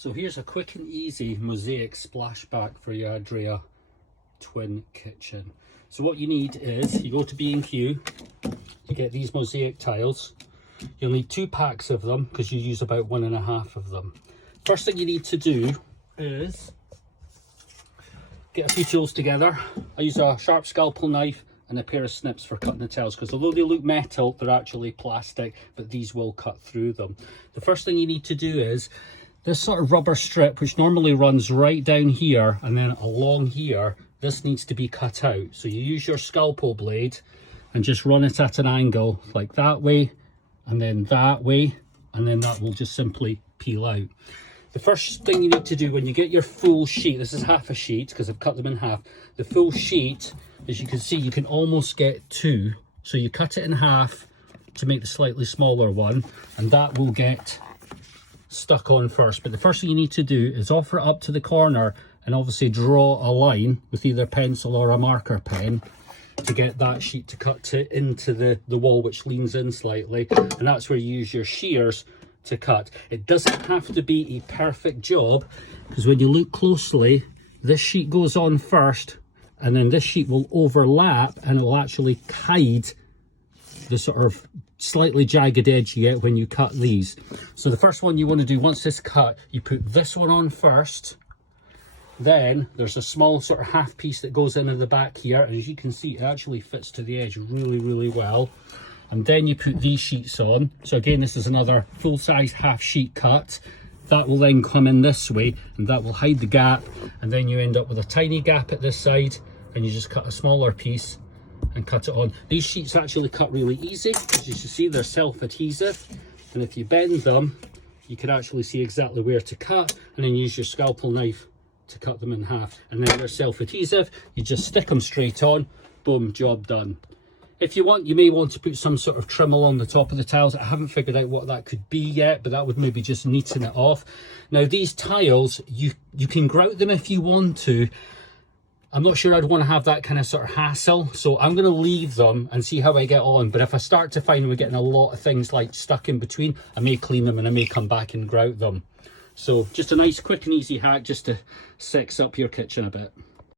So here's a quick and easy mosaic splashback for your Adria Twin kitchen. So what you need is, you go to B&Q, you get these mosaic tiles. You'll need 2 packs of them because you use about 1.5 of them. First thing you need to do is get a few tools together. I use a sharp scalpel knife and a pair of snips for cutting the tiles, because although they look metal, they're actually plastic, but these will cut through them. The first thing you need to do is, this sort of rubber strip, which normally runs right down here and then along here, this needs to be cut out. So you use your scalpel blade and just run it at an angle, like that way, and then that way, and then that will just simply peel out. The first thing you need to do when you get your full sheet, this is half a sheet because I've cut them in half. The full sheet, as you can see, you can almost get 2. So you cut it in half to make the slightly smaller one, and that will get stuck on first. But the first thing you need to do is offer it up to the corner and obviously draw a line with either pencil or a marker pen to get that sheet to cut into the wall, which leans in slightly, and that's where you use your shears to cut. It doesn't have to be a perfect job, because when you look closely, this sheet goes on first and then this sheet will overlap and it will actually hide the sort of slightly jagged edge you get when you cut these. So the first one you want to do, once it's cut, you put this one on first. Then there's a small sort of half piece that goes into the back here, and as you can see, it actually fits to the edge really well. And then you put these sheets on. So again, this is another full-size half sheet cut. That will then come in this way, and that will hide the gap, and then you end up with a tiny gap at this side, and you just cut a smaller piece and cut it on. These sheets actually cut really easy. As you can see, they're self-adhesive, and if you bend them, you can actually see exactly where to cut, and then use your scalpel knife to cut them in half. And then they're self-adhesive, you just stick them straight on, boom, job done. If you want, you may want to put some sort of trim along the top of the tiles. I haven't figured out what that could be yet, but that would maybe just neaten it off. Now these tiles, you can grout them if you want to. I'm not sure I'd want to have that kind of sort of hassle, so I'm going to leave them and see how I get on. But if I start to find we're getting a lot of things like stuck in between, I may clean them and I may come back and grout them. So just a nice quick and easy hack just to sex up your kitchen a bit.